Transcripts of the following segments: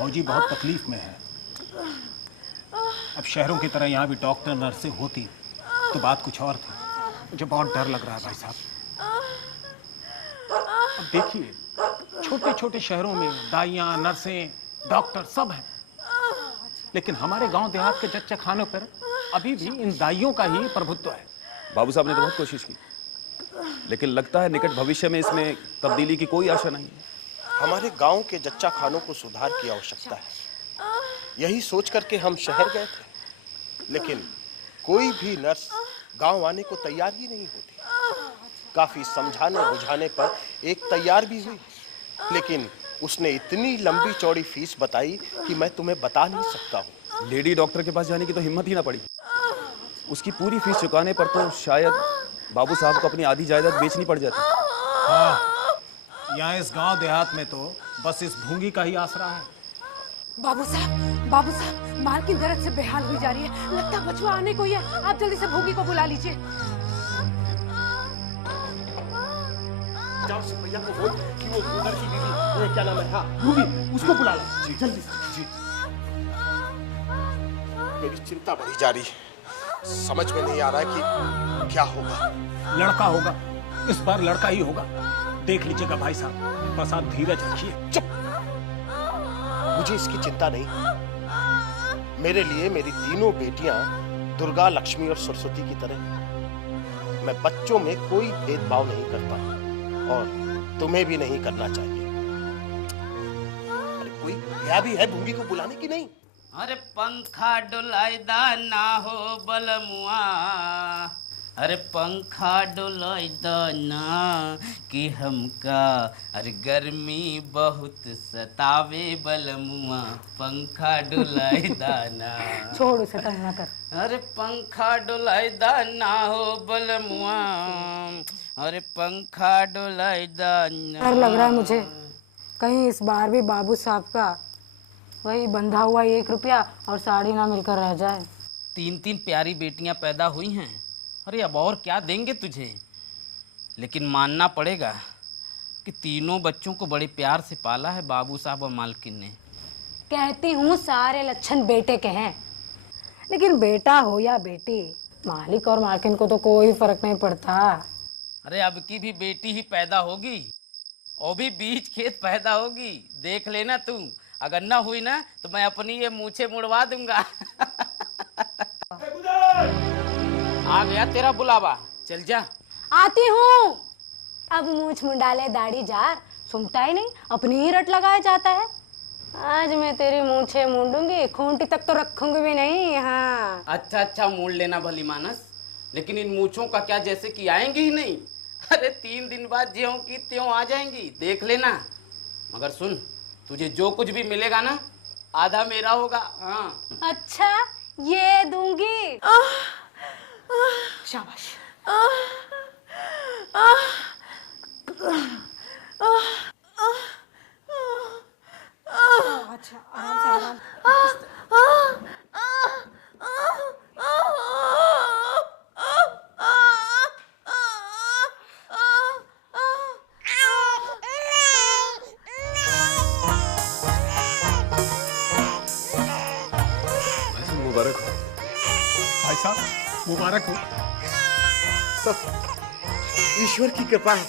भौजी बहुत तकलीफ में है। अब शहरों की तरह यहाँ भी डॉक्टर नर्सें होती तो बात कुछ और थी। मुझे बहुत डर लग रहा है भाई साहब। अब देखिए, छोटे छोटे शहरों में दाइयाँ, नर्सें, डॉक्टर सब हैं, लेकिन हमारे गांव देहात के जच्चे खानों पर अभी भी इन दाइयों का ही प्रभुत्व है। बाबू साहब ने तो बहुत कोशिश की, लेकिन लगता है निकट भविष्य में इसमें तब्दीली की कोई आशा नहीं है। हमारे गांव के जच्चा खानों को सुधार की आवश्यकता है, यही सोच करके हम शहर गए थे, लेकिन कोई भी नर्स गांव आने को तैयार ही नहीं होती। काफी समझाने बुझाने पर एक तैयार भी हुई, लेकिन उसने इतनी लंबी चौड़ी फीस बताई कि मैं तुम्हें बता नहीं सकता हूँ। लेडी डॉक्टर के पास जाने की तो हिम्मत ही ना पड़ी। उसकी पूरी फीस चुकाने पर तो शायद बाबू साहब को अपनी आधी जायदाद बेचनी पड़ जाती। हाँ, यहाँ इस गांव देहात में तो बस इस भूंगी का ही आसरा है। बाबू साहब, माल की दर्द से बेहाल हुई जा रही है। लगता बचवा आने को ही है। आप जल्दी से भूंगी को बुला लीजिए। जाओ सिपहिया को बोल कि वो उधर की बीवी, क्या नाम है, हाँ भूंगी, उसको बुला लो। जी जल्दी जी। मेरी चिंता बढ़ी जा रही है, समझ में नहीं आ रहा है कि क्या होगा। लड़का होगा, इस बार लड़का ही होगा। देख लीजिएगा भाई साहब, बस आप धीरज रखिए। चुप, मुझे इसकी चिंता नहीं। मेरे लिए मेरी तीनों बेटियां दुर्गा, लक्ष्मी और सरस्वती की तरह। मैं बच्चों में कोई भेदभाव नहीं करता और तुम्हें भी नहीं करना चाहिए। अरे कोई गया भी है भूंगी को बुलाने की नहीं? अरे पंखा डोलाइदा ना हो बलमुआ, अरे पंखा डोलाइदा ना कि हमका, अरे गर्मी बहुत सतावे बलमुआ, पंखा डोलाइदा ना। छोड़ उसे, तंग ना कर। अरे पंखा डोलाइदा ना हो बलमुआ, अरे पंखा डोलाइदा ना। डर लग रहा है मुझे, कहीं इस बार भी बाबू साहब का वही बंधा हुआ 1 रुपया और साड़ी ना मिलकर रह जाए। 3 प्यारी बेटियां पैदा हुई हैं, अरे अब और क्या देंगे तुझे। लेकिन मानना पड़ेगा कि तीनों बच्चों को बड़े प्यार से पाला है बाबू साहब और मालकिन ने। कहती हूँ सारे लक्षण बेटे के हैं, लेकिन बेटा हो या बेटी, मालिक और मालकिन को तो कोई फर्क नहीं पड़ता। अरे अब की भी बेटी ही पैदा होगी और भी बीज खेत पैदा होगी, देख लेना तू। अगर ना हुई ना तो मैं अपनी ये मूछे मुड़वा दूंगा। आ गया तेरा बुलावा, चल जा। आती हूँ। अब मूछ मुंडाले दाढ़ी जार, सुनता ही नहीं, अपनी ही रट लगाया जाता है। आज मैं तेरी मूछे मूंडूंगी, खूंटी तक तो रखूंगी भी नहीं। हाँ अच्छा मूड लेना भली मानस, लेकिन इन मूछों का क्या जैसे कि आएंगी ही नहीं। अरे 3 दिन बाद ज्यों की त्यों आ जाएंगी, देख लेना। मगर सुन, तुझे जो कुछ भी मिलेगा ना, आधा मेरा होगा। हाँ अच्छा, ये दूंगी। शाबाश। अच्छा, आराम से, मुबारक हो भाई साहब, मुबारक हो। सब ईश्वर की कृपा है।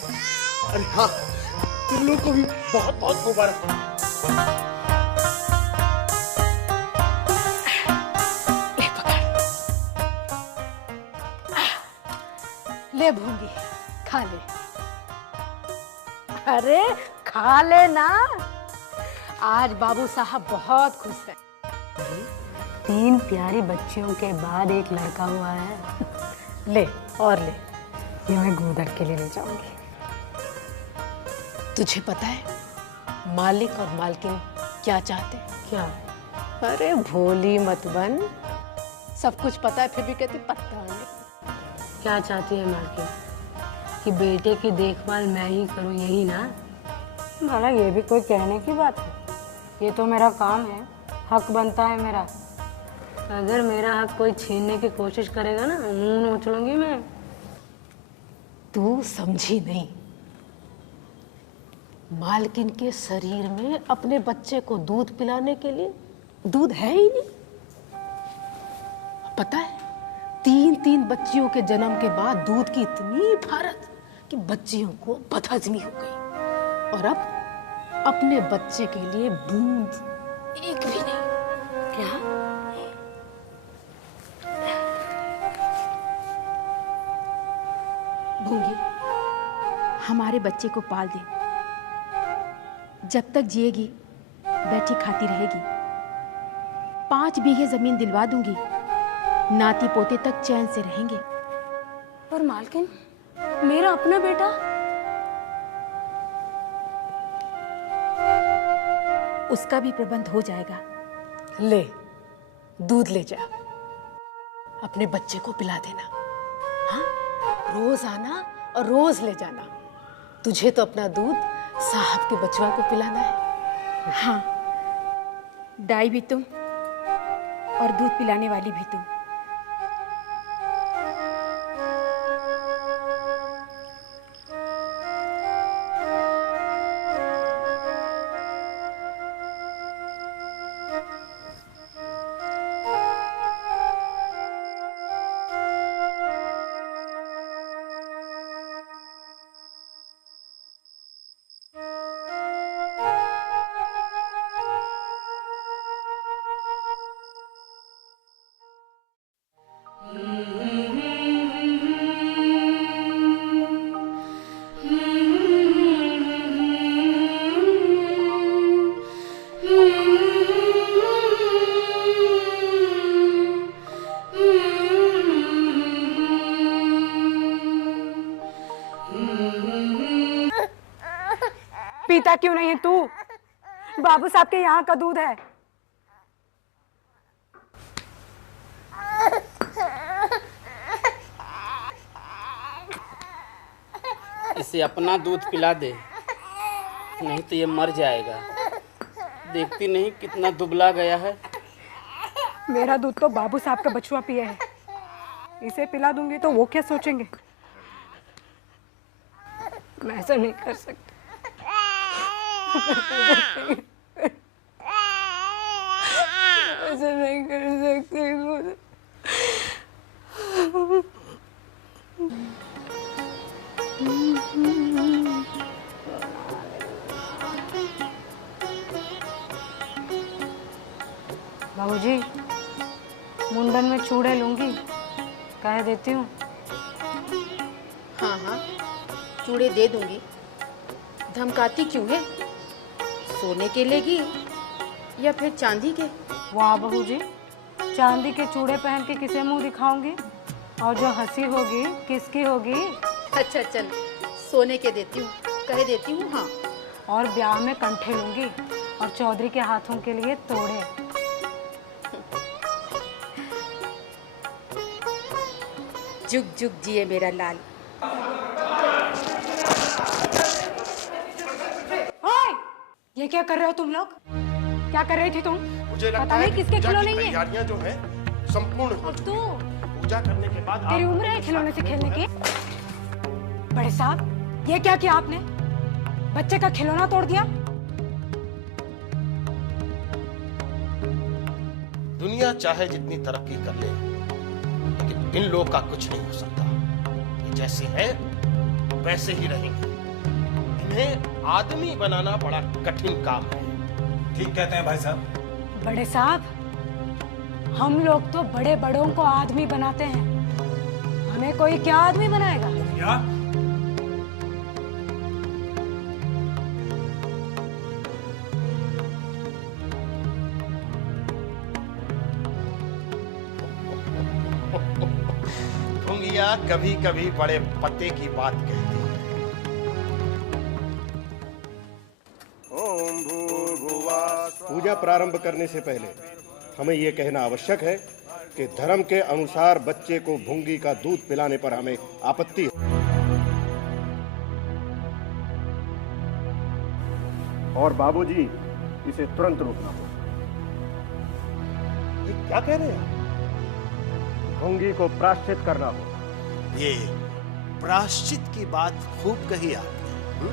अरे हाँ, तुम लोग को भी बहुत बहुत मुबारक। ले भूंगी, खा ले। अरे खा ले ना, आज बाबू साहब बहुत खुश है। 3 प्यारी बच्चियों के बाद एक लड़का हुआ है। ले और ले, ये मैं गोदड़ के लिए ले जाऊंगी। तुझे पता है मालिक और मालकिन क्या चाहते हैं? क्या? अरे भोली मत बन, सब कुछ पता है फिर भी कहती पता नहीं। क्या चाहती है मालकिन? कि बेटे की देखभाल मैं ही करूं, यही ना? भला ये भी कोई कहने की बात है? ये तो मेरा काम है, हक बनता है मेरा। अगर मेरा हक कोई छीनने की कोशिश करेगा ना, मुंह नोच लूंगी मैं। तू समझी नहीं। मालकिन के शरीर में अपने बच्चे को दूध पिलाने के लिए दूध है ही नहीं। पता है, 3 बच्चियों के जन्म के बाद दूध की इतनी भारत कि बच्चियों को बदहजमी हो गई, और अब अपने बच्चे के लिए बूंद एक भी नहीं। क्या भूंगी, हमारे बच्चे को पाल दे। जब तक जिएगी बैठी खाती रहेगी। 5 बीघे जमीन दिलवा दूंगी, नाती पोते तक चैन से रहेंगे। पर मालकिन, मेरा अपना बेटा। उसका भी प्रबंध हो जाएगा। ले, दूध ले जा, अपने बच्चे को पिला देना। हाँ, रोज आना और रोज ले जाना। तुझे तो अपना दूध साहब के बचवा को पिलाना है। हाँ, दाई भी तुम और दूध पिलाने वाली भी तुम। पीता क्यों नहीं है तू? बाबू साहब के यहाँ का दूध है। इसे अपना दूध पिला दे, नहीं तो ये मर जाएगा। देखती नहीं कितना दुबला गया है। मेरा दूध तो बाबू साहब का बछुआ पिए है। इसे पिला दूंगी तो वो क्या सोचेंगे? मैं ऐसा नहीं कर सकती। ऐसा नहीं कर सकती। बाबूजी, मुंडन में चूड़े लूंगी, कह देती हूँ। हाँ हाँ, चूड़े दे दूंगी। धमकाती क्यों है? सोने के लेगी या फिर चांदी के? वाह बहू जी, चांदी के चूड़े पहन के किसे मुंह दिखाऊंगी? और जो हंसी होगी किसकी होगी? अच्छा चल, सोने के देती हूँ, कह देती हूँ। हाँ, और ब्याह में कंठे लूंगी और चौधरी के हाथों के लिए तोड़े। जुग जुग जिए मेरा लाल। ओए, ये क्या कर रहे हो तुम लोग? क्या कर रही थी तुम? मुझे लगता पता है नहीं किसके पूजा खिलौने की ये? तैयारियां जो है संपूर्ण हो और चुकी तू, हैं। पूजा करने के बाद तेरी आप उम्र है खिलौने से खेलने की? बड़े साहब, ये क्या किया आपने? बच्चे का खिलौना तोड़ दिया। दुनिया चाहे जितनी तरक्की कर ले, लेकिन इन लोग का कुछ नहीं हो सकता। ये जैसे है वैसे ही रहेंगे। इन्हें आदमी बनाना बड़ा कठिन काम है। ठीक कहते हैं भाई साहब। बड़े साहब, हम लोग तो बड़े बड़ों को आदमी बनाते हैं, हमें कोई क्या आदमी बनाएगा? क्या? भुंगिया कभी कभी बड़े पते की बात कहती है। ओम भूर्भुवः। पूजा प्रारंभ करने से पहले हमें यह कहना आवश्यक है कि धर्म के अनुसार बच्चे को भुंगी का दूध पिलाने पर हमें आपत्ति है, और बाबूजी इसे तुरंत रोकना होगा। ये क्या कह रहे हैं? भुंगी को प्रायश्चित करना होगा। ये प्रायश्चित की बात खूब कही आपने।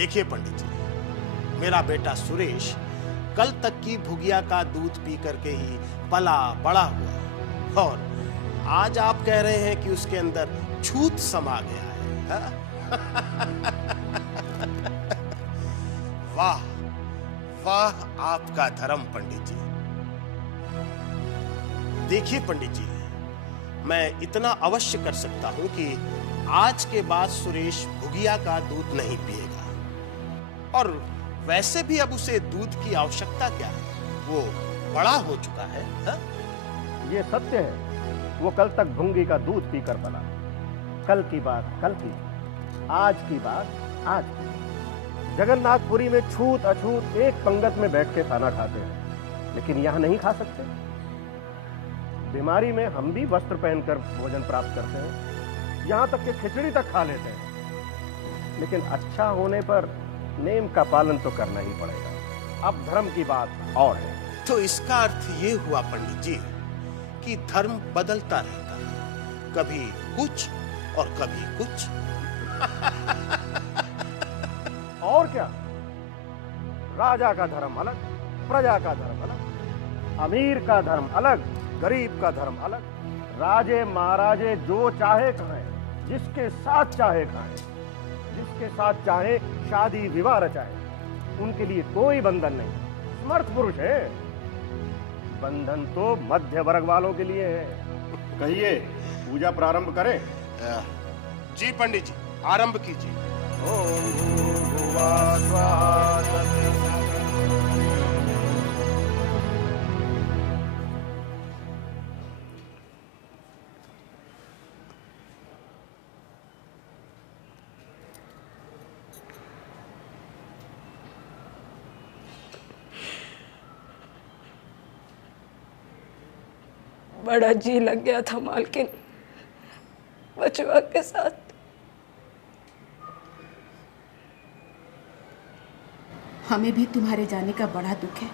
देखिए पंडित जी, मेरा बेटा सुरेश कल तक की भुगिया का दूध पी करके ही पला बड़ा हुआ और आज आप कह रहे हैं कि उसके अंदर छूत समा गया है, हा? वाह वाह आपका धर्म पंडित जी। देखिए पंडित जी, मैं इतना अवश्य कर सकता हूं कि आज के बाद सुरेश भुगिया का दूध नहीं पिएगा। और वैसे भी अब उसे दूध की आवश्यकता क्या है, वो बड़ा हो चुका है, हा? ये सत्य है, वो कल तक भुंगी का दूध पीकर पला। कल की बात कल की, आज की बात आज की। जगन्नाथपुरी में छूत अछूत एक पंगत में बैठ के खाना खाते हैं, लेकिन यहां नहीं खा सकते। बीमारी में हम भी वस्त्र पहनकर भोजन प्राप्त करते हैं, यहां तक कि खिचड़ी तक खा लेते हैं, लेकिन अच्छा होने पर नेम का पालन तो करना ही पड़ेगा। अब धर्म की बात और है। तो इसका अर्थ ये हुआ पंडित जी कि धर्म बदलता रहता है, कभी कुछ और कभी कुछ। और क्या, राजा का धर्म अलग, प्रजा का धर्म अलग, अमीर का धर्म अलग, गरीब का धर्म अलग। राजे महाराजे जो चाहे खाएं, जिसके साथ चाहे खाएं, जिसके साथ चाहे शादी विवाह रचाएं, उनके लिए कोई बंधन नहीं। समर्थ पुरुष है, बंधन तो मध्य वर्ग वालों के लिए है। कहिए, पूजा प्रारंभ करें? जी पंडित जी, आरंभ कीजिए। ओम भूर्भुवः स्वः। बड़ा जी लग गया था मालकिन बचवा के साथ। हमें भी तुम्हारे जाने का बड़ा दुख है,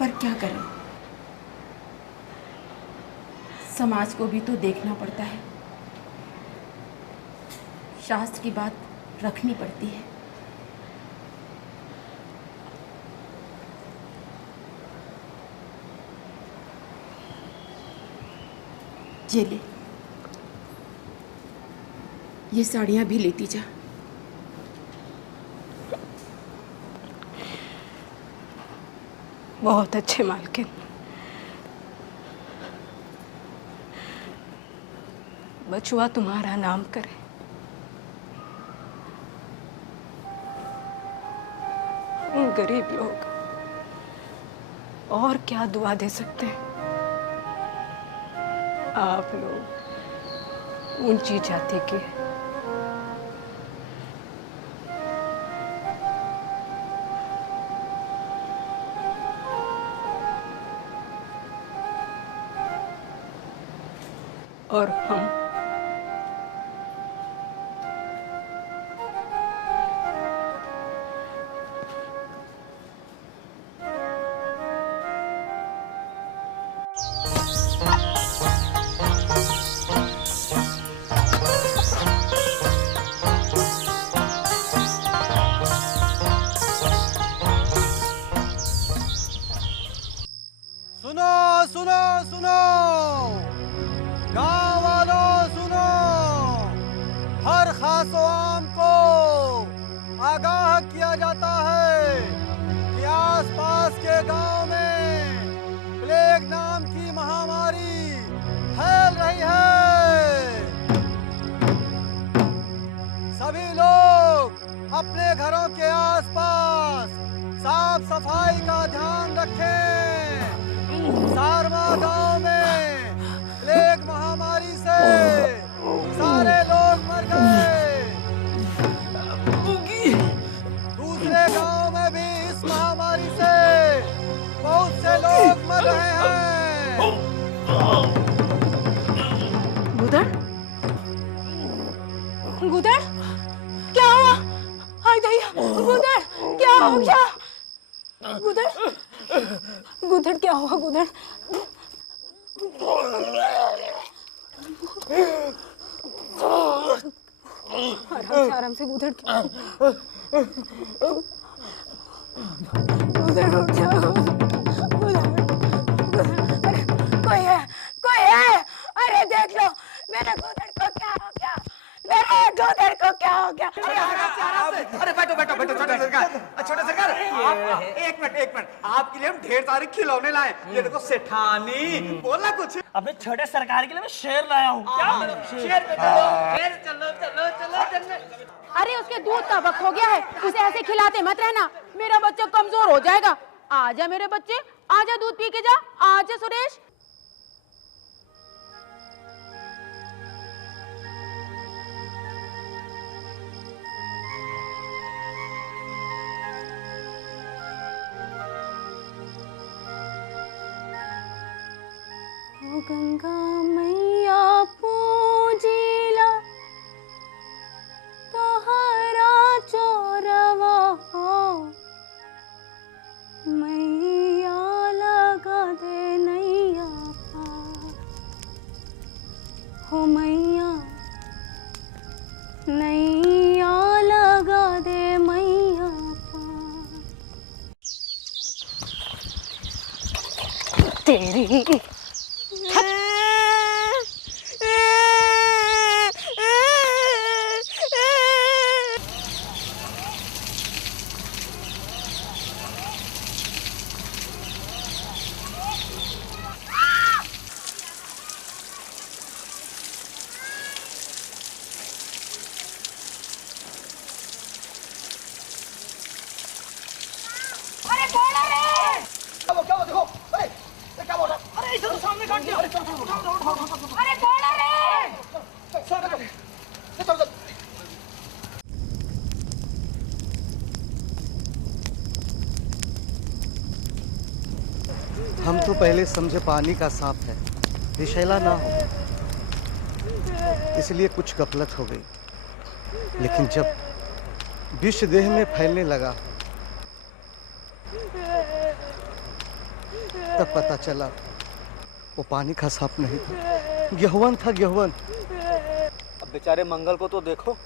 पर क्या करें, समाज को भी तो देखना पड़ता है, शास्त्र की बात रखनी पड़ती है। ये ले, ये साड़ियाँ भी लेती जा। बहुत अच्छे मालकिन। बचुआ तुम्हारा नाम करे। गरीब लोग और क्या दुआ दे सकते हैं। आप लोग ऊंची जाति के, और हम सुनो सुनो सुनो, गांव वालों सुनो, हर खासो आम को आगाह किया जाता है कि आसपास के गांव में प्लेग नाम की महामारी फैल रही है। सभी लोग अपने घरों के आसपास साफ सफाई का ध्यान रखें। सारमा गांव में प्लेग महामारी से सारे लोग मर गए। दूसरे गांव में भी इस महामारी से बहुत से लोग मर रहे हैं। गुदड़, गुदड़, क्या हुआ? हाय दया, गुदड़, क्या हो गया? गुदड़, गुदड़, क्या हुआ गुदड़? आराम से उधर उधर उठ जाओ। अरे कोई है। अरे देख लो मेरे गोदड़ को क्या हो गया, मेरे गोदड़ को क्या हो गया। अरे बैठो बैठो बैठो छोटे सरकार आप एक मिनट आपके लिए हम ढेर सारे खिलौने लाए। ये देखो सेठानी, बोलना कुछ। अबे छोटे सरकार के लिए मैं शेर लाया हूँ। क्या शेर पे चलो चलो चलो चलो। अरे उसके दूध का वक्त हो गया है, उसे ऐसे खिलाते मत रहना, मेरा बच्चा कमजोर हो जाएगा। आजा मेरे बच्चे, आजा दूध पी के जा। आजा सुरेश। गंगा मैया पूजिला तोहरा चोरवा हो, मैया लगा दे नैया पार हो, मैया नैया लगा दे मैया पार। तेरी हम तो पहले समझे पानी का सांप है, विषैला ना हो, इसलिए कुछ गफलत हो गई। लेकिन जब विष देह में फैलने लगा तब पता चला वो पानी का सांप नहीं था, गेहवन था, गेहवन। अब बेचारे मंगल को तो देखो,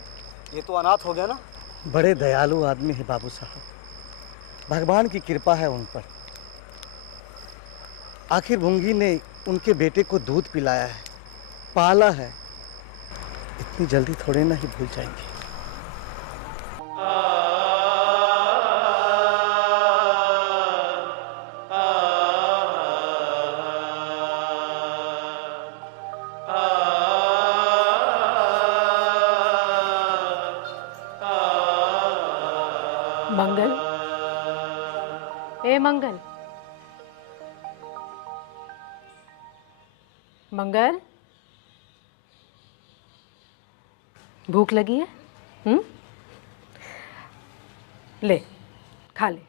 ये तो अनाथ हो गया ना। बड़े दयालु आदमी है बाबू साहब, भगवान की कृपा है उन पर। आखिर भूंगी ने उनके बेटे को दूध पिलाया है, पाला है, इतनी जल्दी थोड़े ना ही भूल जाएंगे। मंगल, ए मंगल, मंगल, भूख लगी है? ले खा ले।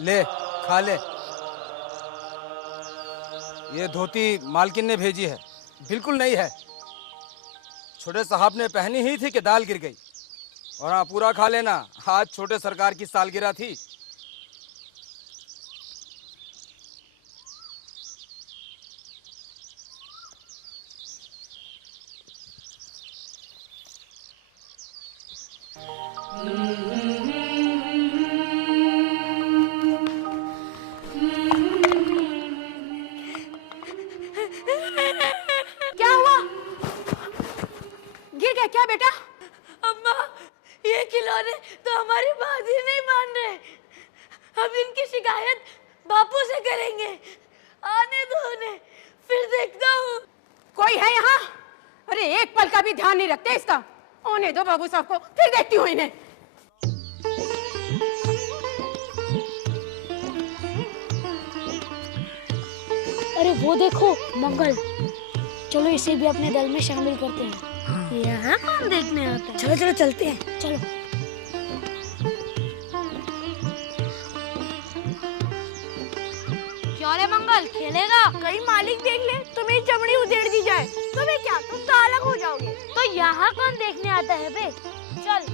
ले खा ले। ये धोती मालकिन ने भेजी है, बिल्कुल नई है। छोटे साहब ने पहनी ही थी कि दाल गिर गई। और हाँ, पूरा खा लेना, आज छोटे सरकार की सालगिरह थी। क्या बेटा? अम्मा, ये खिलौने तो हमारी बात ही नहीं मान रहे। हम इनकी शिकायत बापू से करेंगे। आने दो उन्हें, फिर देखता हूँ। कोई है यहाँ? अरे एक पल का भी ध्यान नहीं रखते इसका। आने दो बाबू साहब को, फिर देखती हूँ इन्हें। अरे वो देखो मंगल, चलो इसे भी अपने दल में शामिल करते हैं। यहाँ कौन देखने आता है? चलो चलो चलते हैं, चलो। क्यों रे मंगल, खेलेगा? कहीं मालिक देख ले तो मेरी चमड़ी उधेड़ दी जाए। तुम्हें क्या, तुम तो अलग हो जाओगे। तो यहाँ कौन देखने आता है बे? चल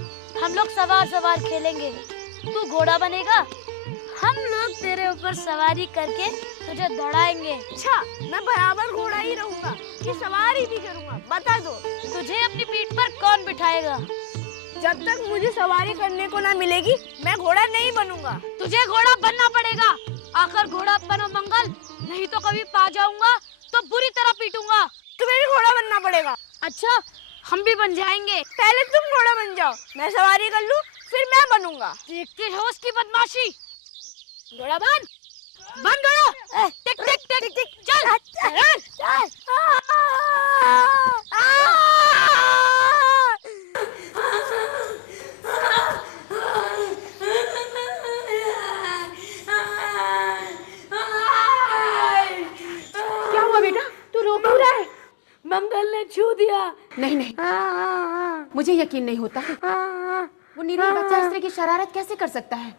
हम लोग सवार खेलेंगे। तू घोड़ा बनेगा, हम लोग तेरे ऊपर सवारी करके तुझे दौड़ाएंगे। अच्छा, मैं बराबर घोड़ा ही रहूंगा कि सवारी भी करूंगा? बता दो। तुझे अपनी पीठ पर कौन बिठाएगा? जब तक मुझे सवारी करने को ना मिलेगी मैं घोड़ा नहीं बनूंगा। तुझे घोड़ा बनना पड़ेगा। आखिर घोड़ा बनो मंगल, नहीं तो कभी पा जाऊंगा तो बुरी तरह पीटूंगा। तुम्हें भी घोड़ा बनना पड़ेगा। अच्छा, हम भी बन जाएंगे। पहले तुम घोड़ा बन जाओ, मैं सवारी कर लूं, फिर मैं बनूंगा। देखते हो उसकी बदमाशी। घोड़ा बन घोड़ा। टिक टिक टिक टिक चल चल। क्या हुआ बेटा, तू रो क्यों रहा है? मंगल ने छू दिया। नहीं नहीं, मुझे यकीन नहीं होता। वो निरीह बच्चा इस तरह की शरारत कैसे कर सकता है?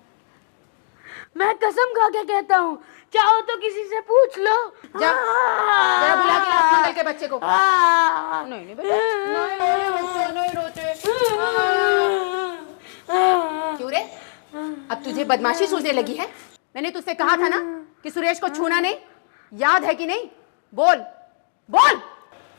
मैं कसम खा के कहता हूँ, चाहो तो किसी से पूछ लो। जा, जरा बुला के ला मंगल के बच्चे को। नहीं नहीं बेटा, नहीं रोते। क्यों रे, अब तुझे बदमाशी सूझने लगी है? मैंने तुझसे कहा था ना कि सुरेश को छूना नहीं, याद है कि नहीं? बोल बोल।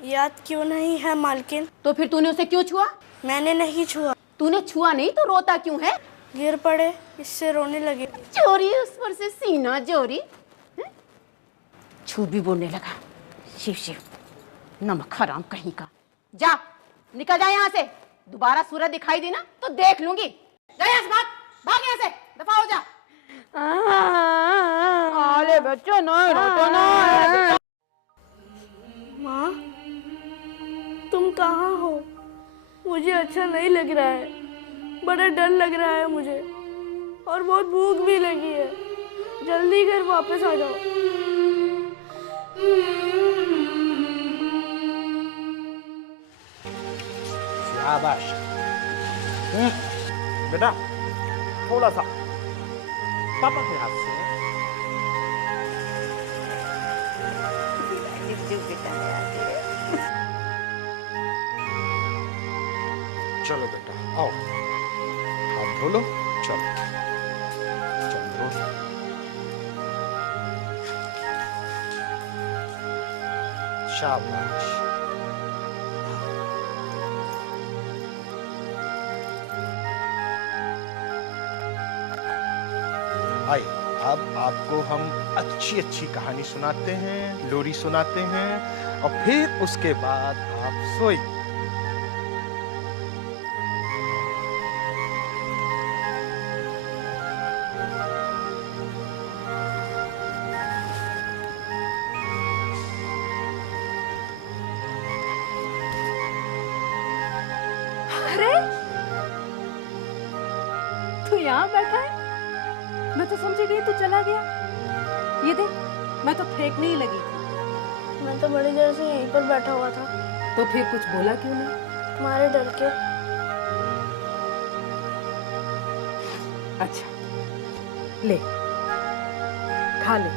याद क्यों नहीं है मालकिन? तो फिर तूने उसे क्यों छुआ? मैंने नहीं छुआ। तूने छुआ नहीं तो रोता क्यों है? गिर पड़े, इससे रोने लगे। चोरी, उस पर से सीना चोरी। झूठ भी बोलने लगा। शिव शिव, नमक हराम कहीं का। जा, निकल जा यहाँ से। दोबारा सूरज दिखाई दी ना तो देख लूंगी। जा यहाँ से, भाग यहाँ से, दफा हो जा। अरे बच्चों, नहीं रोते ना। माँ, तुम कहाँ हो? मुझे अच्छा नहीं लग रहा है, बड़ा डर लग रहा है मुझे, और बहुत भूख भी लगी है। जल्दी घर वापस आ जाओ। शाबाश। बेटा, थोड़ा सा पापा के हाथ से। चलो बेटा, आओ, हाथ धो लो। चलो चलो, शाबाश। आइए, अब आपको हम अच्छी अच्छी कहानी सुनाते हैं, लोरी सुनाते हैं, और फिर उसके बाद आप सोइए। अरे, तू यहाँ बैठा है? मैं तो समझ गई तू चला गया। ये देख, मैं तो फेंकने ही लगी थी। मैं तो बड़ी देर से यहीं पर बैठा हुआ था। तो फिर कुछ बोला क्यों नहीं? तुम्हारे डर के। अच्छा, ले, खा ले।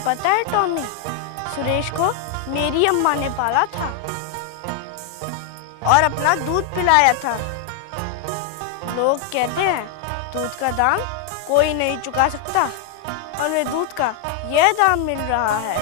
पता है टॉमी, सुरेश को मेरी अम्मा ने पाला था और अपना दूध पिलाया था। लोग कहते हैं दूध का दाम कोई नहीं चुका सकता, और वे दूध का यह दाम मिल रहा है।